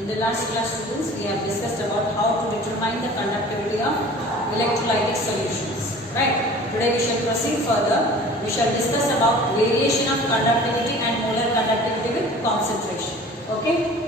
In the last class, students, we have discussed about how to determine the conductivity of electrolytic solutions. Right? Today we shall proceed further. We shall discuss about variation of conductivity and molar conductivity with concentration. Okay?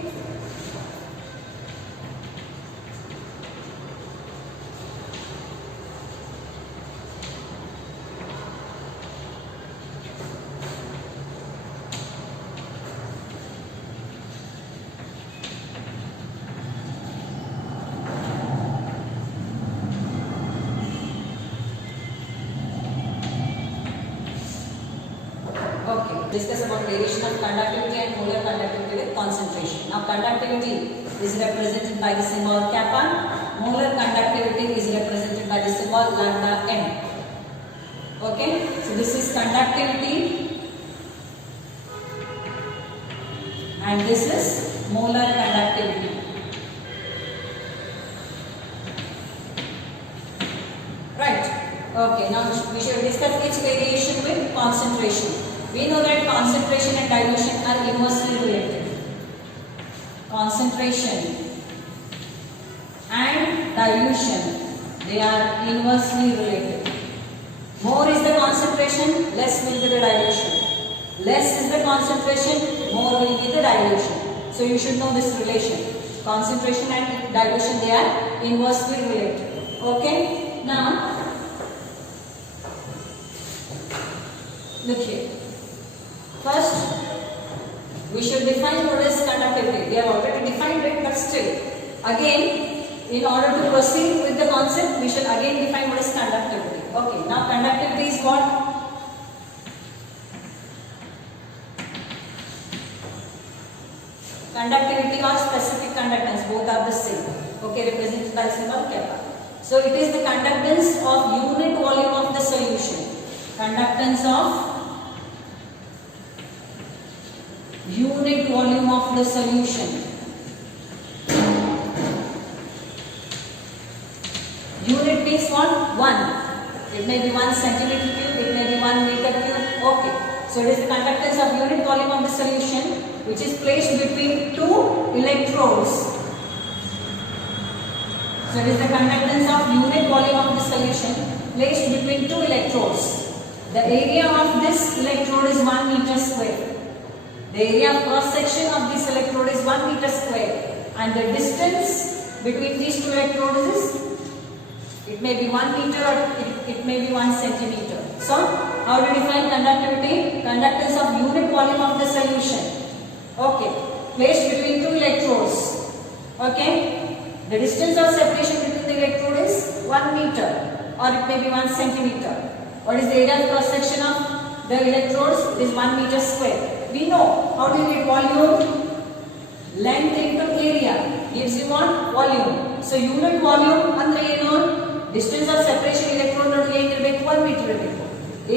Discuss about variation of conductivity and molar conductivity with concentration. Now conductivity is represented by the symbol kappa. Molar conductivity is represented by the symbol lambda m. Okay. So this is conductivity and this is molar conductivity. Right. Okay. Now we shall discuss each variation with concentration. We know that concentration and dilution are inversely related. Concentration and dilution, they are inversely related. More is the concentration, less will be the dilution. Less is the concentration, more will be the dilution. So you should know this relation. Concentration and dilution, they are inversely related. Okay? Now, look here. First, we should define what is conductivity. We have already defined it, but still, again, in order to proceed with the concept, we should again define what is conductivity. Okay, now conductivity is what? Conductivity or specific conductance, both are the same. Okay, represented by symbol kappa. So, it is the conductance of unit volume of the solution. Conductance of unit volume of the solution. Unit means what? 1. It may be 1 centimeter cube, it may be 1 meter cube. Okay. So it is the conductance of unit volume of the solution which is placed between two electrodes. So it is the conductance of unit volume of the solution placed between two electrodes. The area of this electrode is 1 meter square. The area of cross section of this electrode is 1 meter square and the distance between these two electrodes is, it may be 1 meter or it may be 1 centimeter. So, how to define conductivity? Conductance of unit volume of the solution. Okay, placed between two electrodes. Okay, the distance of separation between the electrode is 1 meter or it may be 1 centimeter. What is the area of cross section of the electrodes? It is 1 meter square. We know how do you get volume? Length into area gives you what? Volume. So unit volume andre ಏನು? Distance of separation electron nodge ಏನಿರಬೇಕು? 1 meter ಇರಬೇಕು.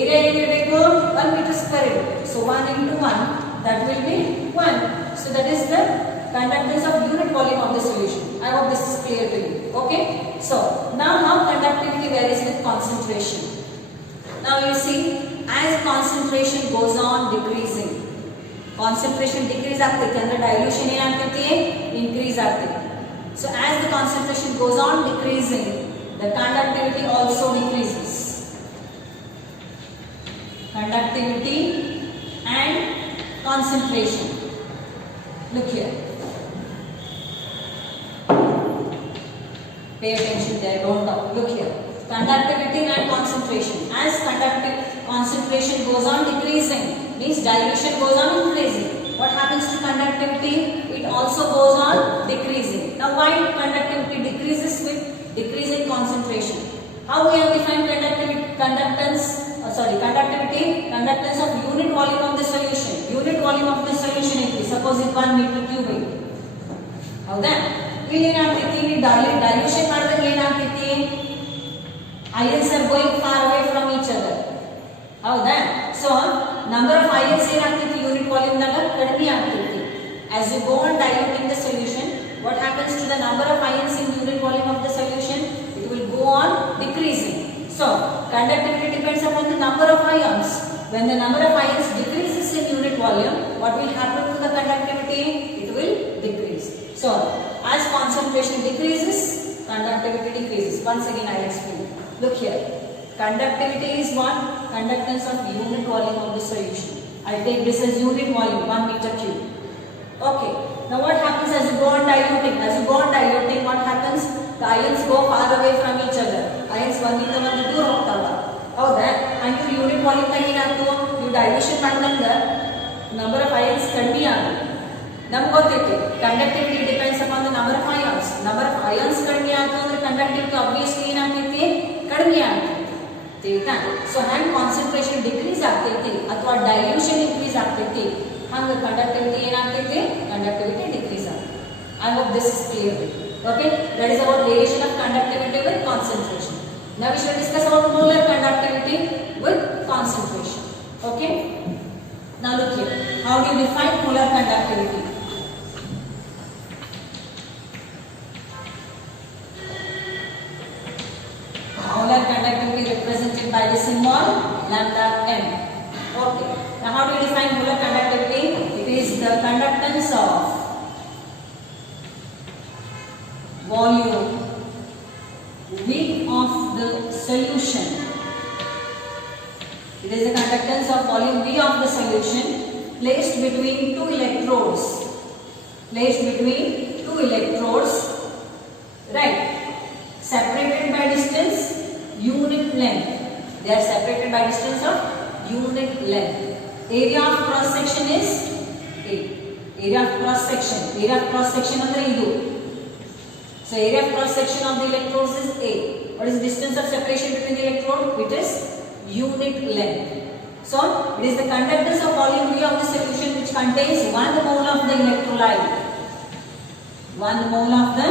Area ಏನಿರಬೇಕು? 1 meter square ಇರಬೇಕು. So 1 into 1, that will be 1. So that is the conductance of unit volume of the solution. I hope this is clear to you. Okay? So now how conductivity varies with concentration. Now you see, as concentration goes on decreasing, concentration decrease ಆಗ್ತೈತೆ ಅಂದ್ರೆ dilution ಏನಾಗ್ತೈತಿ? Increase ಆಗ್ತೈತಿ. So as the concentration goes on decreasing, the conductivity also decreases. Conductivity and concentration. Look here. Pay attention there, don't talk. Look here. Conductivity and concentration. As concentration goes on decreasing, means dilution goes on increasing. What happens to conductivity? It also goes on decreasing. Now why conductivity decreases with decreasing concentration? How we have defined conductance of unit volume of the solution. Unit volume of the solution is, suppose it 1 meter cube. ಹೌದಾ? ಇಲ್ಲಿ ಏನಾಗ್ತೈತಿ? dilution ಮಾಡಿದಾಗ ಏನಾಗ್ತೈತಿ? Ions are going far away from each other. ಹೌದಾ? So number of ions ಏನಾಗ್ತೈತಿ unit volume ದಾಗ ಕಡಿಮೆ ಆಗ್ತೈತಿ. As you go on diluting the solution, what happens to the number of ions in unit volume of the solution? It will go on decreasing. So conductivity depends upon the number of ions. When the number of ions decreases in unit volume, what will happen to the conductivity? It will decrease. So, as concentration decreases, conductivity decreases. Once again, I will explain. Look here. Conductivity is what? Conductance of unit volume of the solution. I take this as unit volume, 1 meter cube. Okay. Now what happens as you go on diluting? As you go on diluting, what happens? The ions go far away from each other. Ions ಒಂದಿಂದ ಒಂದು ದೂರ ಹೋಗ್ತಾವ. ಹೌದಾ? And your unit volume ದಾಗ ಏನಾಗ್ತದೆ? ನೀವು dilution ಮಾಡಿದಂಗ number of ions ಕಡಿಮೆ ಆಗುತ್ತೆ. ನಮಗೆ ಗೊತ್ತೈತಿ conductivity depends upon the number of ions. Number of ions ಕಡಿಮೆ ಆಯ್ತು ಅಂದ್ರೆ conductivity obviously ಏನಾಗ್ತೈತಿ? ಕಡಿಮೆ ಆಗುತ್ತೆ. ಆಯ್ತಾ? So hand concentration decrease ಆಗ್ತೈತಿ ಅಥವಾ dilution increase ಆಗ್ತೈತಿ. ಹಂಗ conductivity ಏನಾಗ್ತೈತಿ? Conductivity decrease ಆಗ್ತೈತಿ. I hope this is clear. Okay, that is about variation of conductivity with concentration. Now we shall discuss about molar conductivity with concentration. Okay, now look here. How do you define molar conductivity? Molar conductivity represented by the symbol lambda m. Okay, now how do you define molar conductivity? It is the conductance of volume V of the solution. It is the conductance of volume V of the solution placed between two electrodes. Placed between two electrodes, right? Separated by distance unit length. They are separated by distance of unit length. Area of cross section is A. Area of cross section. Area of cross section andre idu. So area of cross section of the electrodes is A. What is the distance of separation between the electrode? It is unit length. So it is the conductance of volume V of the solution which contains 1 mole of the electrolyte. 1 mole of the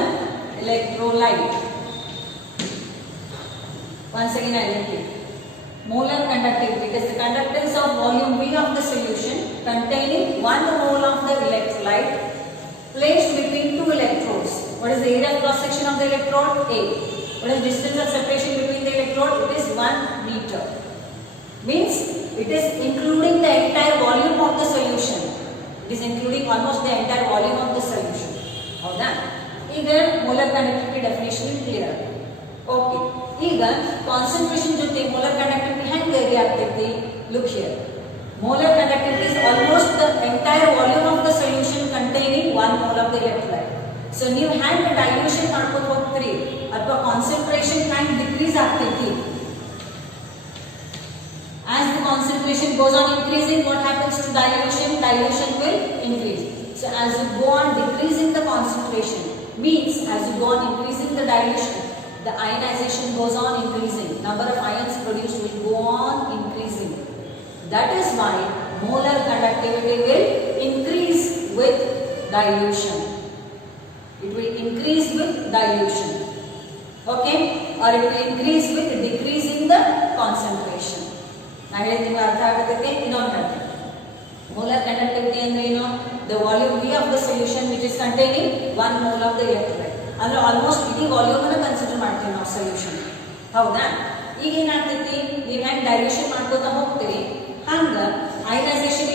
electrolyte. Once again I repeat. Molar conductivity. It is the conductance of volume V of the solution containing 1 mole of the electrolyte placed between two electrodes. What is the area of cross section of the electrode? A. What is the distance of separation between the electrode? It is 1 meter. Means it is including the entire volume of the solution. It is including almost the entire volume of the solution. ಹೌದಾ? ಈಗ molar conductivity definition clear. Okay. ಈಗ concentration ಜೊತೆ molar conductivity ಹೆಂಗೆ very ಆಗ್ತೈತಿ? Look here. Molar conductivity is almost the entire volume of the solution containing 1 mole of the electrolyte. So ನೀವು ಹ್ಯಾಂಗ್ dilution ಮಾಡ್ಕೊಂಡು ಹೋಗ್ತೀರಿ ಅಥವಾ ಕಾನ್ಸಂಟ್ರೇಷನ್ ಹ್ಯಾಂಗ್ ಡಿಕ್ರೀಸ್ ಆಗ್ತೈತಿ? As the concentration goes on increasing, what happens to dilution? Dilution will increase. So as you go on decreasing the concentration, means as you go on increasing the dilution, the ionization goes on increasing. Number of ions produced will go on increasing. That is why molar conductivity will increase with dilution. It will increase with dilution. Okay? Or it will increase with decreasing the concentration. I will tell you what molar conductivity and the volume V of the solution which is containing 1 mole of the electrolyte. And almost any volume consider of solution. How that? Again, you can dilution hanga ionization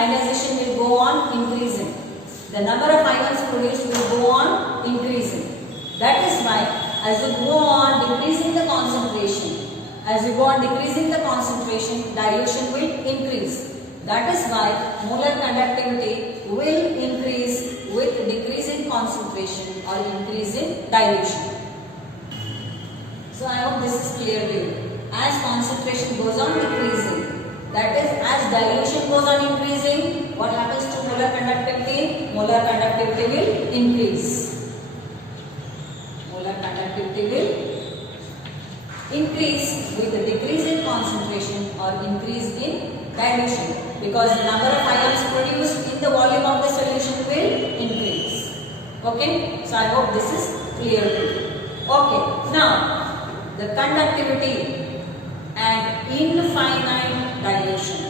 ionization will go on increasing. The number of ions produced will go on increasing. That is why as you go on decreasing the concentration, dilution will increase. That is why molar conductivity will increase with decreasing concentration or increasing dilution. So I hope this is clear to you. As concentration goes on decreasing, that is as dilution goes on increasing, what happens to molar conductivity? Molar conductivity will increase. Molar conductivity will increase with the decrease in concentration or increase in dilution, because the number of ions produced in the volume of the solution will increase. Okay, so I hope this is clear to you. Okay, now the conductivity and infinite dilution.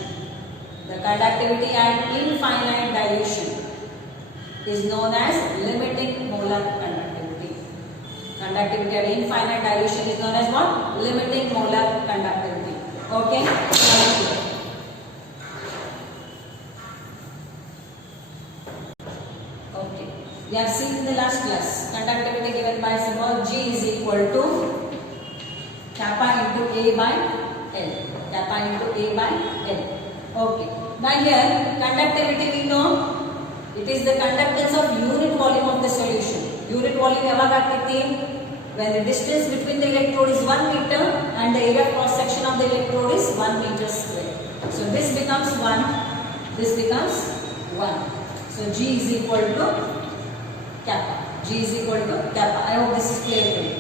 The conductivity and infinite dilution is known as limiting molar conductivity. Conductivity at infinite dilution is known as what? Limiting molar conductivity. Okay? Okay. We have seen in the last class, conductivity given by symbol G is equal to kappa into A by L. Kappa into A by L. Okay. Now here, conductivity we know it is the conductance of unit volume of the solution. Unit volume yaವಾಗ ಆಗ್ತೈತಿ? When the distance between the electrode is 1 meter and the area cross section of the electrode is 1 meter square. So this becomes 1. This becomes 1. So G is equal to kappa. G is equal to kappa. I hope this is clear to you.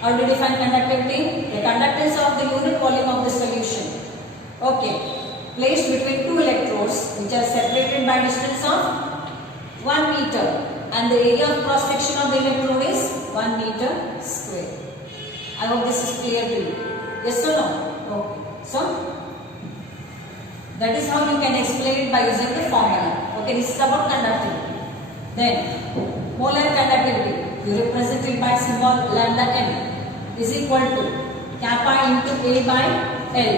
How do you define conductivity? The conductance of the unit volume of the solution. Okay. Placed between two electrodes which are separated by distance of 1 meter and the area of cross section of the electrode is 1 meter square. I hope this is clear to you. Yes or no? Okay. So that is how you can explain it by using the formula. Okay, this is about conductivity. Then molar conductivity, you represent it by symbol lambda m is equal to kappa into A by L.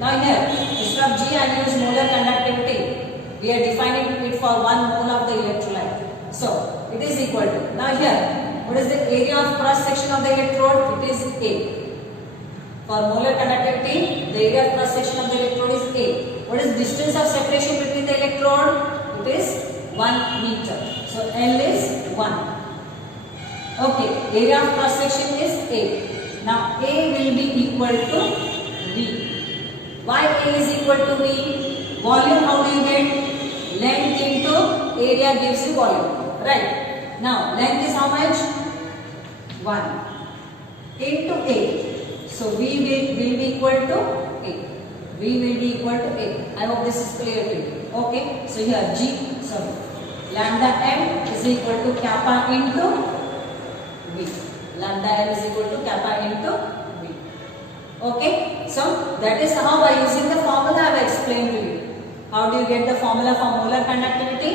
Now here, instead of G, I use molar conductivity. We are defining it for 1 mole of the electrolyte. So it is equal to. Now here, what is the area of cross section of the electrode? It is A. For molar conductivity, the area of cross section of the electrode is A. What is distance of separation between the electrode? It is 1 meter. So L is 1. Okay, area of cross section is A. Now A will be equal to V. Why A is equal to V? Volume, how do you get? Length into area gives you volume. Right. Now length is how much? 1 into A. So V will be equal to A. V will be equal to A. I hope this is clear to you. Okay. So here lambda m is equal to kappa into V. Lambda m is equal to kappa into V. Okay. So that is how, by using the formula I have explained to you. How do you get the formula for molar conductivity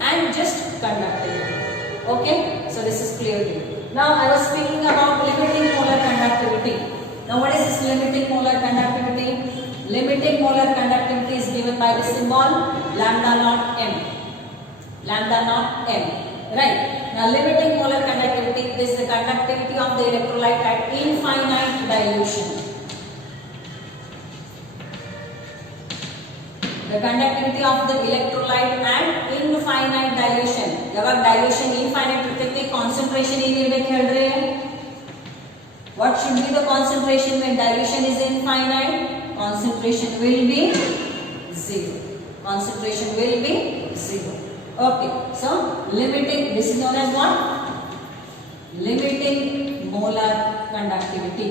and just conductivity? Okay. So this is clear to you. Now I was speaking about limiting molar conductivity. Now what is this limiting molar conductivity? Limiting molar conductivity is given by the symbol lambda naught m. Lambda naught m. Right. Now limiting molar conductivity is the conductivity of the electrolyte at infinite dilution. The conductivity of the electrolyte at infinite dilution. ಯಾವಾಗ dilution infinite ಇರ್ತೈತಿ, concentration ಏನಿರಬೇಕು ಹೇಳ್ರಿ? What should be the concentration when dilution is infinite? Concentration will be 0. Concentration will be 0. Okay. So limiting, this is known as what? Limiting molar conductivity.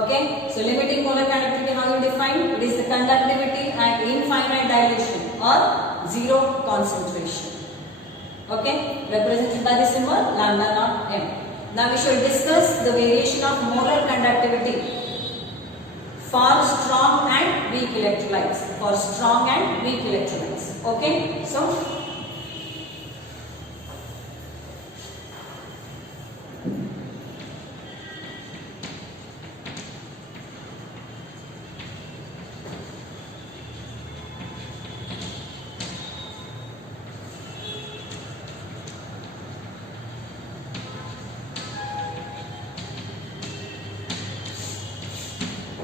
Okay. So limiting molar conductivity, how you define? It is the conductivity at infinite dilution or 0 concentration. Okay. Represented by the symbol lambda naught m. Now we should discuss the variation of molar conductivity for strong and weak electrolytes. For strong and weak electrolytes. Okay. So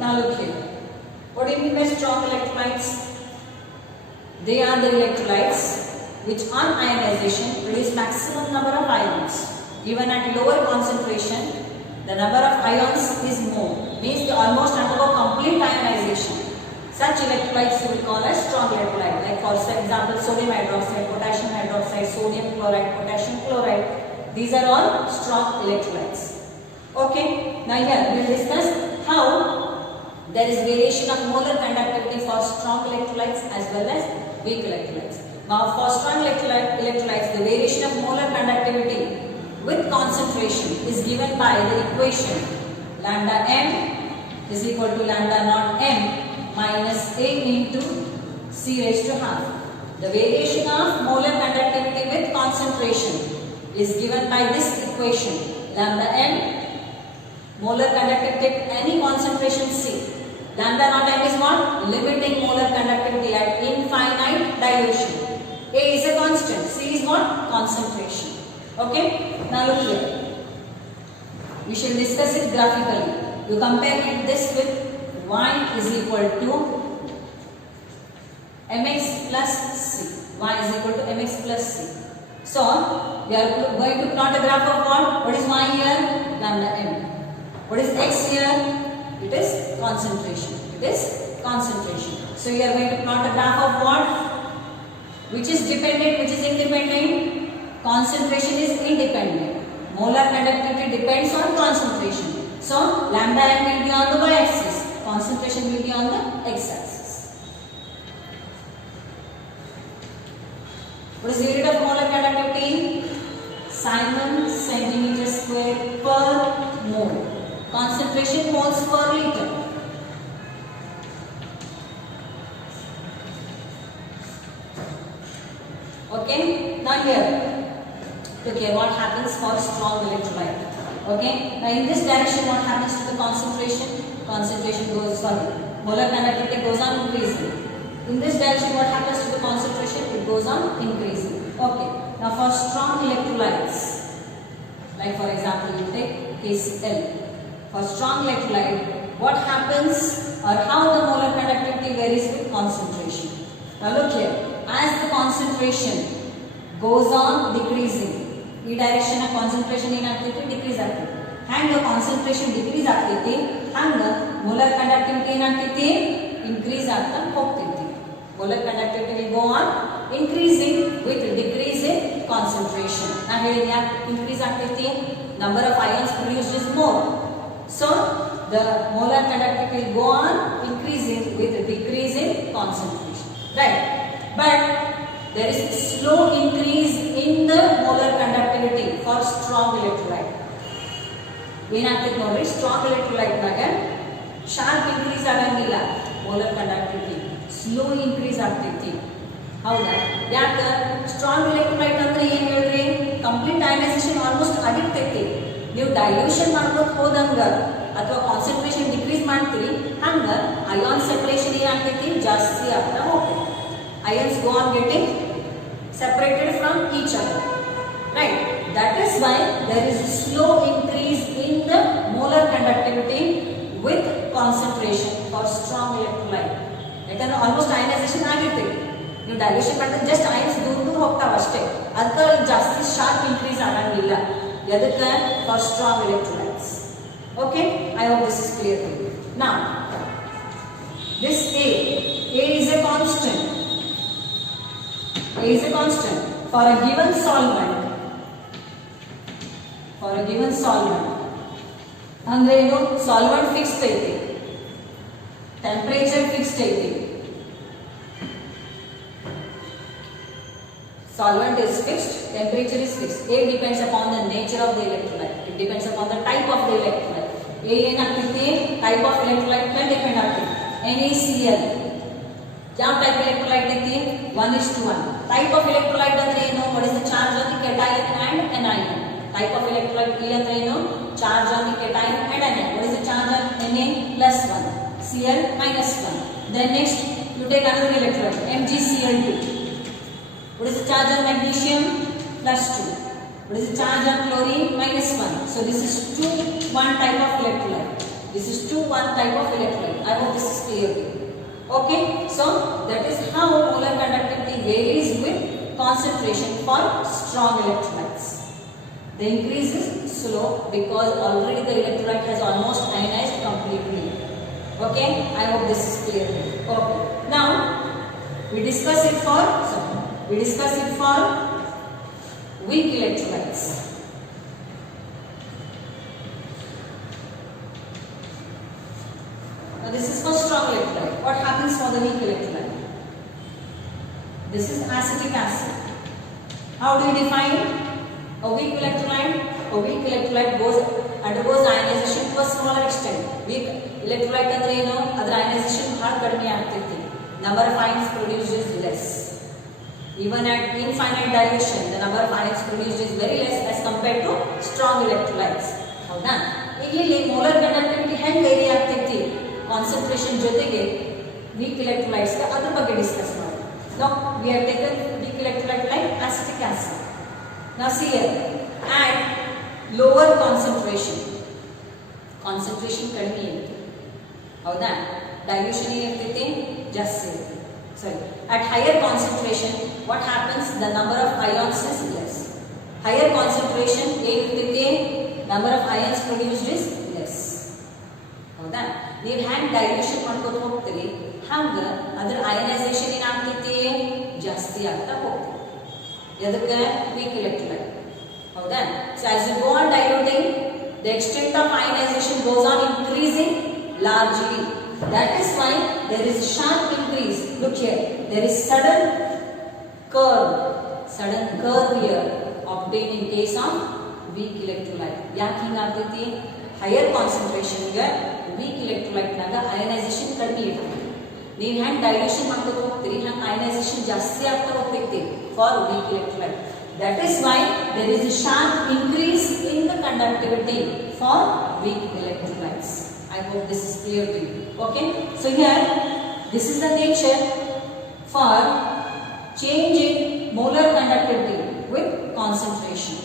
now look here. What do you mean by strong electrolytes? They are the electrolytes which on ionization produce maximum number of ions. Even at lower concentration, the number of ions is more. Means they almost undergo complete ionization. Such electrolytes we will call as strong electrolyte. Like for example, sodium hydroxide, potassium hydroxide, sodium chloride, potassium chloride. These are all strong electrolytes. Okay. Now here we will discuss how there is variation of molar conductivity for strong electrolytes as well as weak electrolytes. Now for strong electrolytes, the variation of molar conductivity with concentration is given by the equation lambda m is equal to lambda naught m minus A into C raised to half. The variation of molar conductivity with concentration is given by this equation lambda m molar conductivity at any concentration C Lambda naught m is what? Limiting molar conductivity at infinite dilution. A is a constant. C is what? Concentration. Okay. Now look here. We shall discuss it graphically. You compare this with y is equal to mx plus c. Y is equal to mx plus c. So we are going to plot a graph of what? What is y here? Lambda m. What is x here? It is concentration. It is concentration. So we are going to plot a graph of what? Which is dependent, which is independent? Concentration is independent. Molar conductivity depends on concentration. So lambda m will be on the y-axis. Concentration will be on the x-axis. What is the unit of molar conductivity? Simon centimeter square per mole. Concentration moles per liter. Okay. Now here, look here. What happens for strong electrolyte? Okay. Now in this direction, what happens to the concentration? Concentration goes, molar conductivity goes on increasing. In this direction, what happens to the concentration? It goes on increasing. Okay. Now for strong electrolytes, like for example, you take KCl. For strong electrolyte, what happens or how the molar conductivity varies with concentration? Now look here, as the concentration goes on decreasing, ಈ direction concentration ಏನಾಗ್ತೈತಿ decrease ಆಗ್ತೈತಿ. ಹ್ಯಾಂಗ concentration decrease ಆಗ್ತೈತಿ, ಹಂಗ molar conductivity ಏನಾಗ್ತೈತಿ increase ಆಗ್ತಾ ಹೋಗ್ತೈತಿ. Molar conductivity will go on increasing with decrease in concentration. ನಾ ಹೇಳಿದ ಯಾಕೆ increase ಆಗ್ತೈತಿ? Number of ions produced is more. So the molar conductivity will go on increasing with decrease in concentration. Right. But there is a slow increase in the molar conductivity for strong electrolyte. ಏನಾಗ್ತೈತಿ ನೋಡ್ರಿ, strong electrolyte ನಾಗ sharp increase ಆಗಂಗಿಲ್ಲ molar conductivity, slow increase ಆಗ್ತೈತಿ. ಹೌದಾ? ಯಾಕೆ? Strong electrolyte ಅಂದ್ರೆ ಏನು ಹೇಳ್ರಿ, ಕಂಪ್ಲೀಟ್ ಅಯನೈಸೇಷನ್ ಆಲ್ಮೋಸ್ಟ್ ಆಗಿರ್ತೈತಿ. ನೀವು ಡೈಲ್ಯೂಷನ್ ಮಾಡ್ಕೊಂಡು ಹೋದಂಗ ಅಥವಾ ಕಾನ್ಸಂಟ್ರೇಷನ್ ಡಿಕ್ರೀಸ್ ಮಾಡ್ತೀರಿ, ಹಂಗ ಅಯಾನ್ ಸೆಪರೇಷನ್ ಏನಾಗ್ತೈತಿ ಜಾಸ್ತಿ ಆಗ್ತಾ ಹೋಗ್ತೈತಿ. Ions go on getting separated from each other, right? That is why there is a slow increase in the molar conductivity with concentration for strong electrolyte. ಯಾಕಂದ್ರೆ almost ionisation ಆಗಿರ್ತೈತಿ, ನೀವು dilution ಮಾಡಿದ್ರೆ just ions ದೂರ ಹೋಗ್ತಾವ ಅಷ್ಟೇ, ಅದಕ್ಕೆ ಜಾಸ್ತಿ sharp increase ಆಗಂಗಿಲ್ಲ. ಎದಕ್ಕೆ? For strong electrolytes. Okay, I hope this is clear to you. Now this A is a constant. A is a constant for a given solvent. For a given solvent. ಅಂದ್ರೆ ಏನು? Solvent fixed ಐತಿ, temperature fixed ಐತಿ. Solvent is fixed, temperature is fixed. A depends upon the nature of the electrolyte. It depends upon the type of the electrolyte. A ಏನಾಗ್ತೈತಿ? Type of electrolyte ಮೇಲೆ depend ಆಗ್ತೈತಿ. NaCl ಯಾವ type electrolyte ಐತಿ? 1:1. Type of electrolyte ಅಂದ್ರೆ ಏನು? What is the charge on the cation and anion? Type of electrolyte E ಅಂದ್ರೆ ಏನು? Charge on the cation and anion. What is the charge on Na+1, Cl -1. Then next you take another electrolyte MgCl2. What is the charge on magnesium? +2. What is the charge on chlorine? -1. So this is 2-1 type of electrolyte. This is 2-1 type of electrolyte. I hope this is clear to you. Okay, so that is how molar conductivity varies with concentration for strong electrolytes. The increase is slow because already the electrolyte has almost ionized completely. Okay, I hope this is clear. Okay, now we discuss it for weak electrolytes. Now this is for strong electrolyte. What happens for the weak electrolyte? This is acetic acid. How do you define a weak electrolyte? A weak electrolyte undergoes ionization to a smaller extent. Weak electrolyte ಅಂದ್ರೆ ಏನು? ಅದರ ionization ಬಹಳ ಕಡಿಮೆ ಆಗ್ತೈತಿ. Number of ions produced is less. Even at infinite dilution, the number of ions produced is very less as compared to strong electrolytes. ಹೌದಾ? ಇಲ್ಲಿ molar conductivity ಹೆಂಗೆ very ಆಗ್ತೈತಿ? ಕಾನ್ಸಂಟ್ರೇಷನ್ ಜೊತೆಗೆ ವೀಕ್ ಎಲೆಕ್ಟ್ರೋಲೈಟ್ಸ್ ಅದ್ರ ಬಗ್ಗೆ ಡಿಸ್ಕಸ್ ಮಾಡೋಣ. Now we have taken weak electrolyte like acetic acid. Now see here, at lower concentration ಕಡಿಮೆ ಇರುತ್ತೆ, ಹೌದಾ? ಡೈಲ್ಯೂಷನ್ ಏನಿರ್ತೈತಿ ಜಾಸ್ತಿ ಇರುತ್ತೆ. Sorry, at higher concentration what happens, the number of ions is less. Higher concentration ಏನಿರ್ತೈತಿ, number of ions produced is less, ಹೌದಾ? ನೀವು ಹ್ಯಾಂಗ್ dilution ಮಾಡ್ಕೊಂಡು ಹೋಗ್ತೀರಿ ಹಂಗ ಅದ್ರ ಅಯನೈಸೇಷನ್ ಏನಾಗ್ತೈತಿ, ಜಾಸ್ತಿ ಆಗ್ತಾ ಹೋಗ್ತೈತಿ. ಎದಕ್ಕೆ? ವೀಕ್ ಎಲೆಕ್ಟ್ರೋಲೈಟ್, ಹೌದಾ? So as you go on diluting, the extent of ionization goes on increasing largely. That is why there is sharp increase. Look here, there is sudden curve here obtained in case of weak electrolyte. ಯಾಕೆ ಹಿಂಗಾಗ್ತೈತಿ? Higher concentration ಗೆ weak electrolyte ನಾಗ ionisation ಕಡಿಮೆ ಇರ್ತೈತಿ. ನೀವು ಹ್ಯಾಂಗ್ dilution ಮಾಡ್ಕೊಂಡು ಹೋಗ್ತೀರಿ ಹಂಗೆ ionisation ಜಾಸ್ತಿ ಆಗ್ತಾ ಹೋಗ್ತೈತಿ for weak electrolyte. That is why there is a sharp increase in the conductivity for weak electrolytes. I hope this is clear to you. Okay, so here this is the nature for change in molar conductivity with concentration.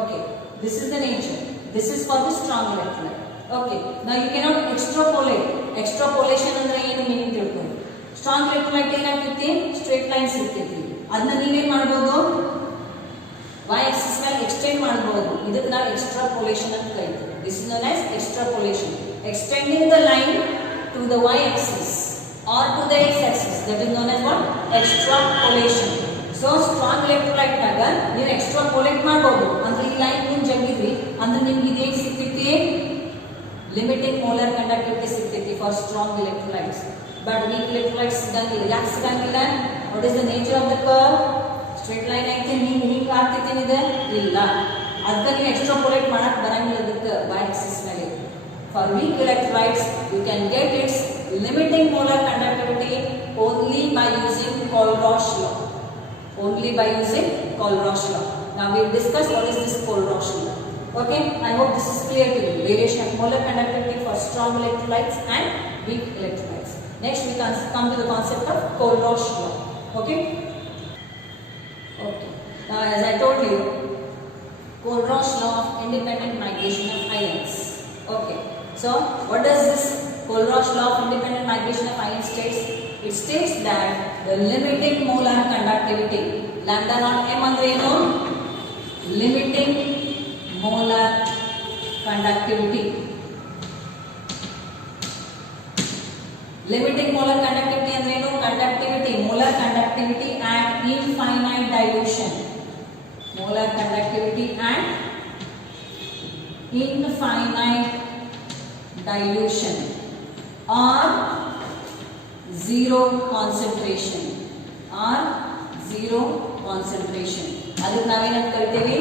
Okay, this is the nature. This is for the strong electrolyte. Okay, now you cannot extrapolate. Extrapolation ಅಂದ್ರೆ ಏನು meaning ತಿಳ್ಕೊಂಡು, strong electrolyte ಏನಾಗ್ತೈತಿ, straight lines ಇರ್ತೈತಿ. ಅದನ್ನ ನೀವೇನ್ ಮಾಡ್ಬೋದು, y axis ಮೇಲೆ extend ಮಾಡಬಹುದು. ಇದಕ್ಕೆ ನಾವು ಎಕ್ಸ್ಟ್ರಾಪೋಲೇಷನ್ ಅಂತ ಕರೀತೀವಿ. This is known as extrapolation. Extending the line to the y axis or to the x axis, that is known as what? Extrapolation. So strong electrolyte ನಾಗ ನೀವು ಎಕ್ಸ್ಟ್ರಾಪೋಲೇಟ್ ಮಾಡಬಹುದು. ಅಂದ್ರೆ ಈ ಲೈನ್ ಮುಂದೆ ಜಗ್ಗಿದ್ರಿ ಅಂದ್ರೆ ನಿಮಗೆ ಇದು ಏನು ಸಿಗ್ತೈತಿ, ಲಿಮಿಟಿಂಗ್ ಮೋಲಾರ್ ಕಂಡಕ್ಟಿವಿಟಿ ಸಿಗ್ತೈತಿ for strong electrolytes. But week electrolytes ಸಿಗಂಗಿಲ್ಲ. ಯಾಕೆ ಸಿಗಂಗಿಲ್ಲ? What is the nature of the curve? Straight line ಐತಿ, ಹಿಂಗ್ ಆಗ್ತೈತಿ ಇದೆ ಇಲ್ಲ. ಅದಕ್ಕೆ ನೀವು ಎಕ್ಸ್ಟ್ರಾಪೋಲೇಟ್ ಮಾಡಕ್ ಬರಂಗಿಲ್ಲ ಅದಕ್ಕೆ y axis ಮೇಲೆ. For weak electrolytes you can get its limiting molar conductivity only by using Colrosh law. Only by using Colrosh law. Now we will discuss what is this Colrosh law. Okay, I hope this is clear to you. Variation of molar conductivity for strong electrolytes and weak electrolytes. Next we can come to the concept of Colrosh law. Okay. Okay. Now, as I told you, Colrosh law of independent migration of ions. Okay. So, what does this Colrosh law of independent migration of ions states? It states that the limiting molar conductivity, lambda naught m andre eno, limiting molar conductivity. Limiting molar conductivity andre eno, conductivity, molar conductivity at infinite dilution. Molar conductivity at infinite dilution or zero concentration. ಅದಕ್ಕೆ ನಾವೇನಂತ ಕರಿತೀವಿ,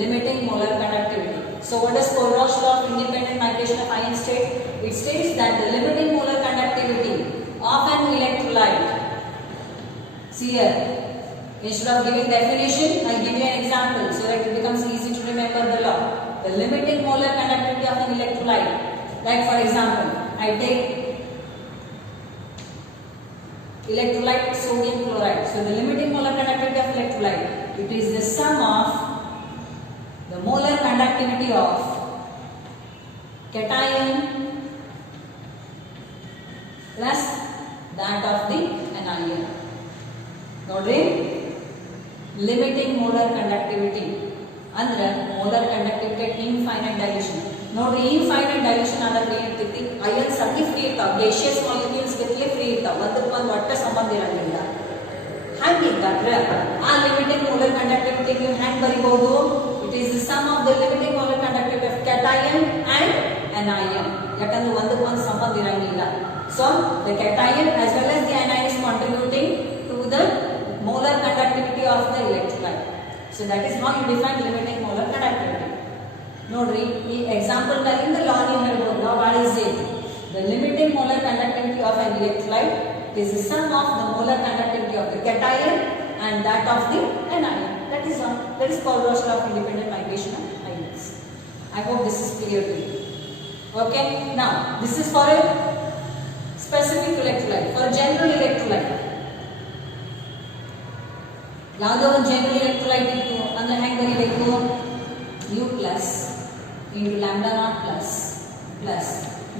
limiting molar conductivity. So what does Colrosh law of independent migration of ion state? It states that the limiting molar conductivity of an electrolyte. See here, instead of giving definition, I give you an example so that it becomes easy to remember the law. The limiting molar conductivity of an electrolyte, like for example, I take electrolyte sodium chloride. So the limiting molar conductivity of electrolyte, it is the sum of the molar conductivity of cation plus that of the anion. Nodri, limiting molar conductivity ಅಂದ್ರೆ molar conductivity at infinite dilution. ನೋಡ್ರಿ, infinite dilution ಆದಾಗ ಏನಿರ್ತೈತಿ, ions ಅತಿ free ಇರ್ತಾವ, gaseous molecules ಗತಿಲೆ free ಇರ್ತಾವ, ಒಂದಕ್ಕೊಂದು ಒಟ್ಟ ಸಂಬಂಧ ಇರಂಗಿಲ್ಲ. ಹಾಗಿದ್ದಾಗ ಆ ಲಿಮಿಟಿಂಗ್ molar conductivity ನೀವು ಹ್ಯಾಂಗ್ ಬರಿಬಹುದು? It is the sum of the limiting molar conductivity of cation and anion. ಯಾಕಂದ್ರೆ ಒಂದಕ್ಕೊಂದು ಸಂಬಂಧ ಇರಂಗಿಲ್ಲ. So the cation as well as the anion is contributing to the molar conductivity of the electrolyte. So that is how you define limiting molar conductivity. ನೋಡ್ರಿ, ಈ example ಗಳಿಂದ ಲಾ ನೀವು ಹೇಳ್ಬೋದು. ಲಾ what is it? The limiting molar conductivity of an electrolyte is the sum of the molar conductivity of the cation and that of the anion. That is all. That is called Colrosh law of independent migration of ions. I hope this is clear to you. Okay. Now this is for a specific electrolyte, for general electrolyte. ಯಾವುದೋ ಒಂದು general electrolyte ಇತ್ತು ಅಂದ್ರೆ ಹೆಂಗೆ ಬರೀಬೇಕು? mu plus into lambda naught plus plus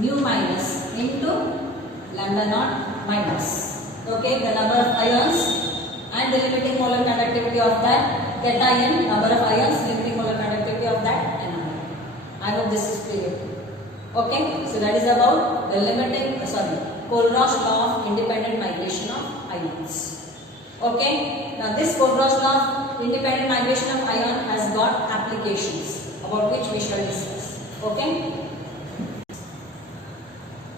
mu minus into lambda naught minus. Okay, the number of ions and the limiting molar conductivity of that cation, number of ions, limiting molar conductivity of that anion. I hope this is clear. Okay, so that is about the limiting, Kohlrausch law of independent migration of ions. Okay, now this Kohlrausch law of independent migration of ion has got applications about which we shall discuss. Okay,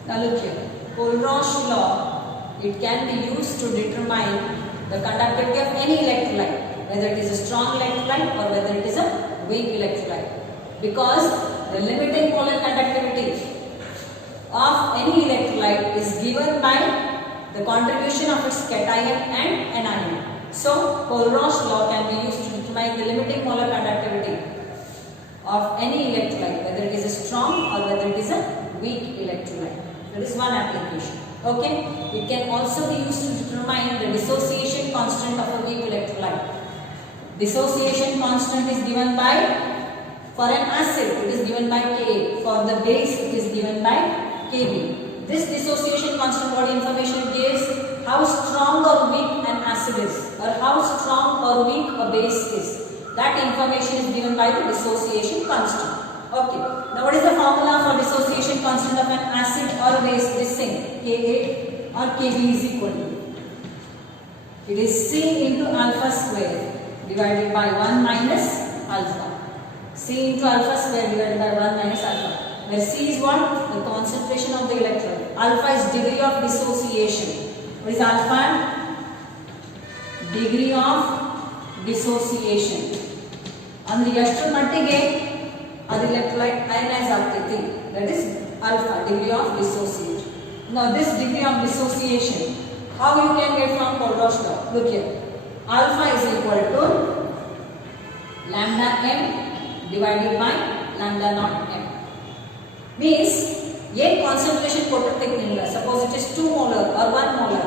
now look here, Kohlrausch law, it can be used to determine the conductivity of any electrolyte, whether it is a strong electrolyte or whether it is a weak electrolyte, because the limiting molar conductivity of any electrolyte is given by the contribution of its cation and anion. So, Kohlrausch law can be used to determine the limiting molar conductivity of any electrolyte, whether it is a strong or whether it is a weak electrolyte. That is one application. Okay, it can also be used to determine the dissociation constant of a weak electrolyte. Dissociation constant is given by, for an acid it is given by Ka, for the base it is given by Kb. This dissociation constant, what information it gives? How strong or weak an acid is, or how strong or weak a base is. That information is given by the dissociation constant. Okay. Now what is the formula for dissociation constant of an acid or base? This thing, Ka or Kb is equal to, it is C into alpha square divided by 1 minus alpha. C into alpha square divided by 1 minus alpha. Where C is what? The concentration of the electron. Alpha is degree of dissociation. What is alpha? Degree of dissociation. ಅಂದ್ರೆ ಎಷ್ಟು ಮಟ್ಟಿಗೆ ಅದು electrolyte ionize ಆಗ್ತೈತಿ. That is alpha, degree of dissociation. Now this degree of dissociation, how you can get from Kohlrausch law? Look here. Alpha is equal to lambda m divided by lambda naught m. Means ये concentration ಕೊಟ್ಟಿರ್ತೀವಿ ನಿಮಗೆ. Suppose it is 2 molar or 1 molar.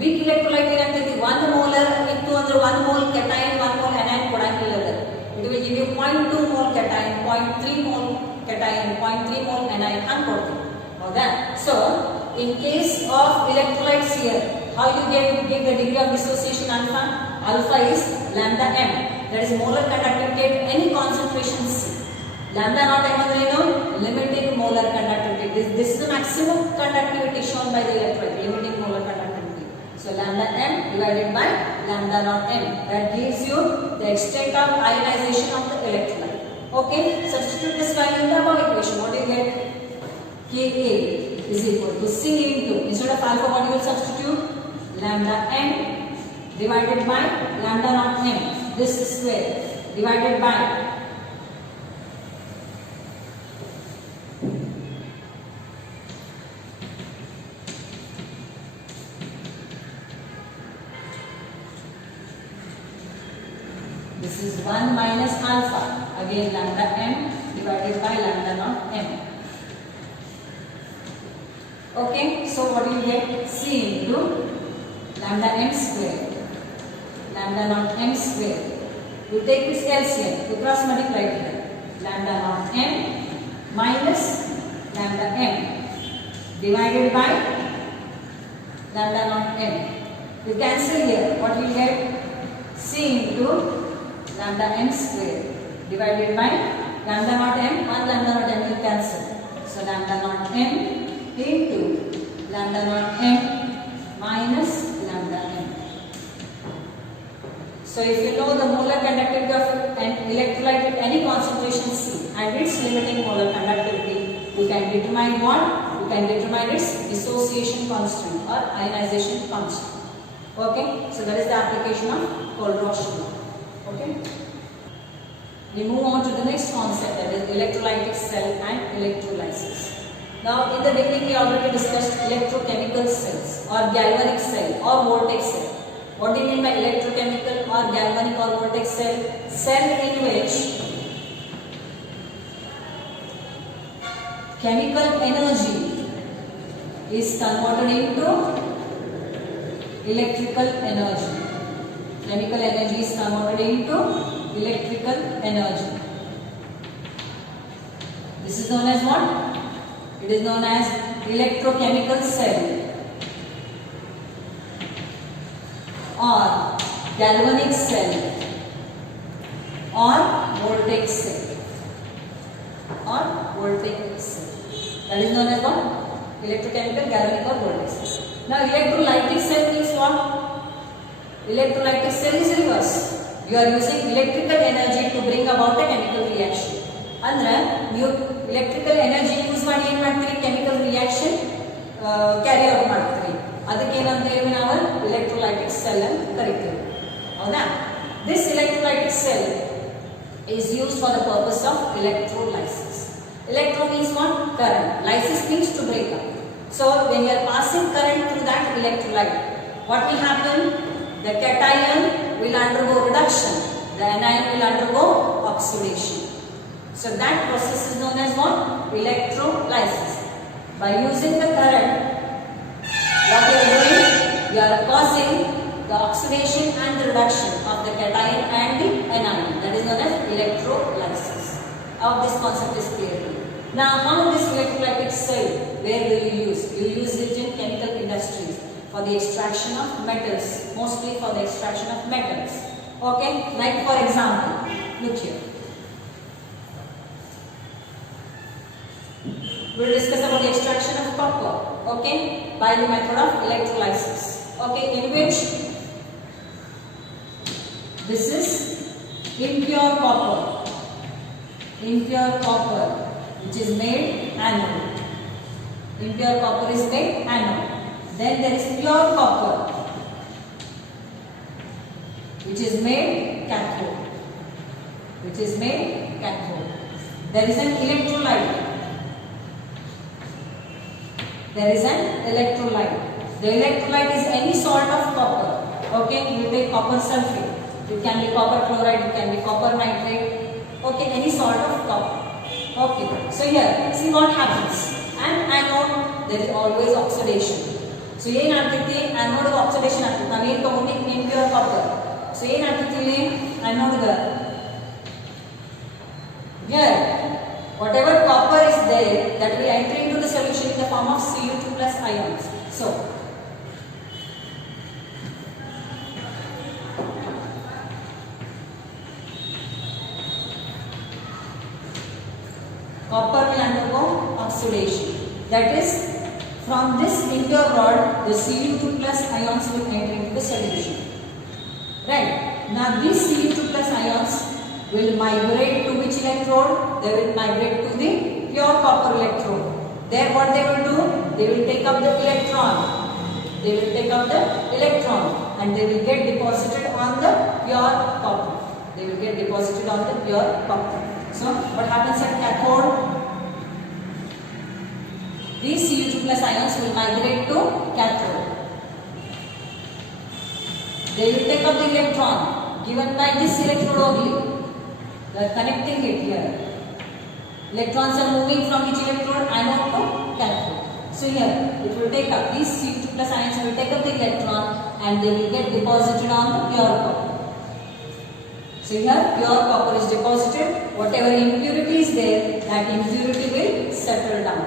Weak electrolyte ಏನಾಗ್ತೈತಿ? 1 molar ಇತ್ತು ಅಂದ್ರೆ 1 mole cation, 1 mole anion ಕೊಡಂಗಿಲ್ಲ ಅದು. It will give you 0.2 mole cation, 0.3 mole cation, 0.3 mole anion ಅಂತ ಕೊಡ್ತೀವಿ. ಹೌದಾ? So in case of electrolytes here, how you give the degree of dissociation alpha? Alpha is lambda m. That is molar conductivity at any concentration C. Lambda naught m ಅಂದ್ರೆ ಏನು? Limiting molar conductivity. This is the maximum conductivity shown by the electrolyte, limiting molar conductivity. So lambda m divided by lambda naught m, that gives you the extent of ionization of the electrolyte. Okay, substitute this value in the above equation. What do you get? Ka is equal to C into, instead of alpha what you will substitute? Lambda m divided by lambda naught m, this square, divided by this is 1 minus alpha, again lambda m divided by lambda naught m. Okay, so what do you get? C into lambda m square, lambda naught m square. You take this LCM, you cross multiply it here. Lambda naught m minus lambda m divided by lambda naught m. You cancel here. What you get? C into lambda m square divided by lambda naught m. 1 lambda naught m will cancel. So lambda naught m into lambda naught m minus lambda m. So if you know the molar conductivity of an electrolyte at any concentration C and its limiting molar conductivity, you can determine what? You can determine its dissociation constant or ionization constant. Okay, so that is the application of Kohlrausch law. Okay, we move on to the next concept, that is electrolytic cell and electrolysis. Now in the beginning we already discussed electrochemical cells or galvanic cell or voltaic cell. What do you mean by electrochemical or galvanic or voltaic cell? Cell in which chemical energy is converted into electrical energy. Chemical energy is converted into electrical energy. This is known as what? It is known as electrochemical cell or galvanic cell or voltaic cell That is known as what? Electrochemical, galvanic or voltaic cell. Now electrolytic cell means what? Electrolytic cell is reverse. You are using electrical energy to bring about a chemical reaction. Andre you electrical energy use ಮಾಡಿ ಏನು ಮಾಡ್ತೀರಿ chemical reaction carry out ಮಾಡ್ತೀರಿ ಅದಕ್ಕೆ ಏನಂತೀವಿ ನಾವು electrolytic cell ಅಂತ ಕರೀತೀವಿ ಹೌದಾ This electrolytic cell is used for the purpose of electrolysis. Electro means what? Current. Lysis means to break up. So when you are passing current through that electrolyte, what will happen? The cation will undergo reduction. The anion will undergo oxidation. So that process is known as what? Electrolysis. By using the current, what you are doing? You are causing the oxidation and the reduction of the cation and the anion. That is known as electrolysis. How this concept is clear. Now, how this electrolytic cell? Where will you use? You use it in chemical industries for the extraction of metals, mostly for the extraction of metals. Okay, like for example, look here. We will discuss about the extraction of copper. Okay, by the method of electrolysis. Okay, in which this is impure copper, which is made anode. Impure copper is made anode. Then there is pure copper, which is made cathode. There is an electrolyte. The electrolyte is any salt of copper. Okay, you take copper sulfate. It can be copper chloride, it can be copper nitrate. Okay, any salt of copper. Okay, so here, see what happens. And anode, there is always oxidation. So, ये नाटकते anode oxidation आती है. ना ये तो होने impure copper. So, ये नाटकते ले anode का. Here, whatever copper is there, that will enter into the solution in the form of Cu2 plus ions. So, copper will undergo oxidation. That is, from this impure rod, the Cu2 plus ions will enter into the solution. Right? Now, these Cu2 plus ions will migrate to which electrode? They will migrate to the pure copper electrode. There, what they will do? They will take up the electron. And they will get deposited on the pure copper. So, what happens at cathode? These Cu2 plus ions will migrate to cathode. They will take up the electron given by this electrode only. They are connecting it here. Electrons are moving from each electrode, anode to cathode. So here, it will take up, these Cu2 plus ions will take up the electron and they will get deposited on the pure copper. So here, pure copper is deposited. Whatever impurity is there, that impurity will settle down,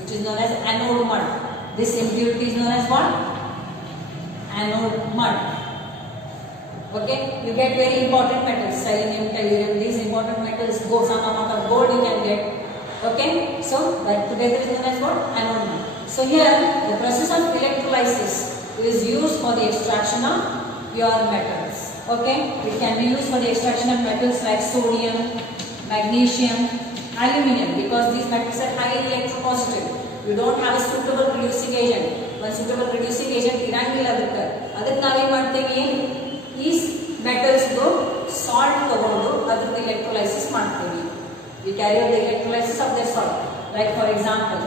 which is known as anode mud. This impurity is known as what? Anode mud. Okay, you get very important metals, selenium, tellurium, these important metals, some amount of gold you can get. Okay, so that together is known as what? Anode mud. So here, the process of electrolysis is used for the extraction of pure metals. Okay, it can be used for the extraction of metals like sodium, magnesium, aluminium, because these metals are highly electropositive. You don't have a suitable reducing agent. One suitable reducing agent ಇರಂಗಿಲ್ಲ ಅದಕ್ಕೆ. ಅದಕ್ಕೆ ನಾವೇನು ಮಾಡ್ತೀವಿ? ಈ metals ದು salt ತಗೊಂಡು ಅದಕ್ಕೆ electrolysis ಮಾಡ್ತೀವಿ. We carry out the electrolysis of their salt. Like for example,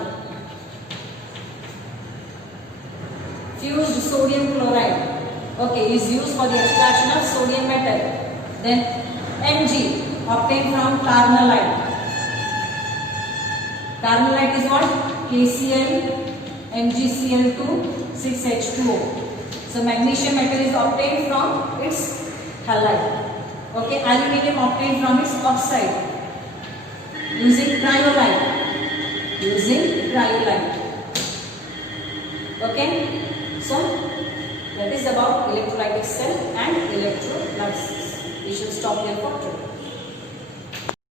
fused sodium chloride. Okay, is used for the extraction of sodium metal. Then Mg obtained from carnallite. Carnallite is what? KCl MgCl2 6H2O. So magnesium metal is obtained from its halide. Okay, aluminium obtained from its oxide using cryolite. Okay, so that is about electrolytic cell and electrolysis. We should stop here for today.